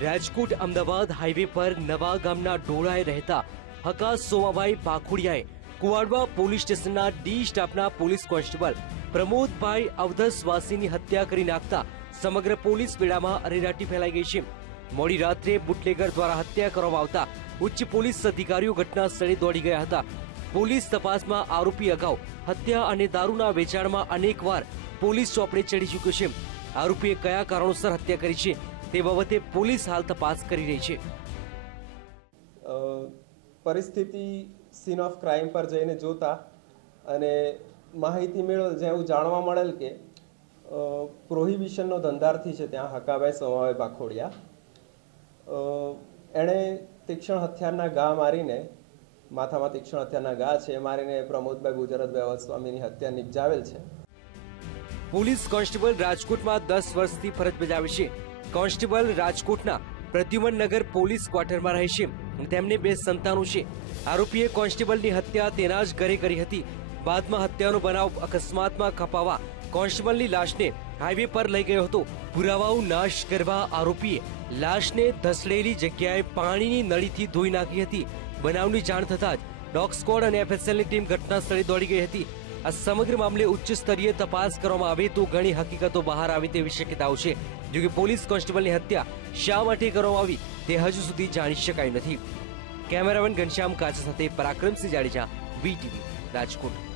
Rajkot Ahmedabad highway પર નવા ગામના ડોળાએ રહેતા હકા સોમાભાઈ પાખુડિયાએ કુવાડવા પોલીસ સ્ટેશનના ડી સ્ટાફના પોલીસ કોન્સ્ટેબલ પ્રમોદભાઈ અવધસવાસીની હત્યા કરી નાખતા સમગ્ર પોલીસ બેડામાં અરેરાટી ફેલાઈ ગઈ છે. મોડી રાત્રે બુટલેગર દ્વારા હત્યા કરવામાં આવતા ઉચ્ચ પોલીસ અધિકારીઓ ઘટના સ્થળે દોડી ગયા હતા. પોલીસ તપાસમાં આરોપી અગાઉ હત્યા અને દારૂના વેચાણમાં અનેકવાર પોલીસ ચોપડે ચડી ચૂક્યો છે. આરોપીએ કયા કારણોસર હત્યા કરી છે? તે બાબતે પોલીસ હાલ તપાસ કરી રહી છે. પરિસ્થિતિ સીન ઓફ ક્રાઇમ પર જઈને જોતા અને માહિતી મેળવેલ જ્યાં એવું જાણવા મળેલ કે પ્રોહિબિશનનો ધંધાર્થી છે ત્યાં હકાભાઈ સોમાભાઈ બાખોડિયા. એણે તીક્ષ્ણ હથિયારના ઘા મારીને, માથામાં તીક્ષ્ણ હથિયારના ઘા છે એ મારીને પ્રમોદભાઈ ગુજરતભાઈ સ્વામીની હત્યા નિપજાવેલ છે. પોલીસ કોન્સ્ટેબલ રાજકોટમાં દસ વર્ષથી ફરજ બજાવે છે કોન્સ્ટેબલ રાજકોટના પ્રદ્યુમન નગર પોલીસ ક્વાર્ટરમાં રહે છે તેમને બે સંતાનો છે. આરોપીએ કોન્સ્ટેબલની હત્યા તેના જ ઘરે કરી હતી. બાદમાં હત્યાનો બનાવ અકસ્માતમાં ખપાવા કોન્સ્ટેબલની લાશને હાઈવે પર લઈ ગયો હતો. પુરાવાઓ નાશ કરવા આરોપીએ લાશને ધસડેલી જગ્યાએ પાણીની નળીથી ધોઈ નાખી હતી. બનાવની જાણ થતાં જ ડોગ સ્કોડ અને એફએસએલની ટીમ ઘટના સ્થળે દોડી ગઈ હતી. આ સમગ્ર મામલે ઉચ્ચ સ્તરીય તપાસ કરવામાં આવે તો ઘણી હકીકતો બહાર આવે તેવી શક્યતાઓ છે. જો કે પોલીસ કોન્સ્ટેબલની હત્યા શા માટે કરવામાં આવી તે હજુ સુધી જાણી શકાયું નથી. કેમેરામેન ઘનશ્યામ કાચા સાથે પરાક્રમસિંહ જાડેજા, વીટીવી, રાજકોટ.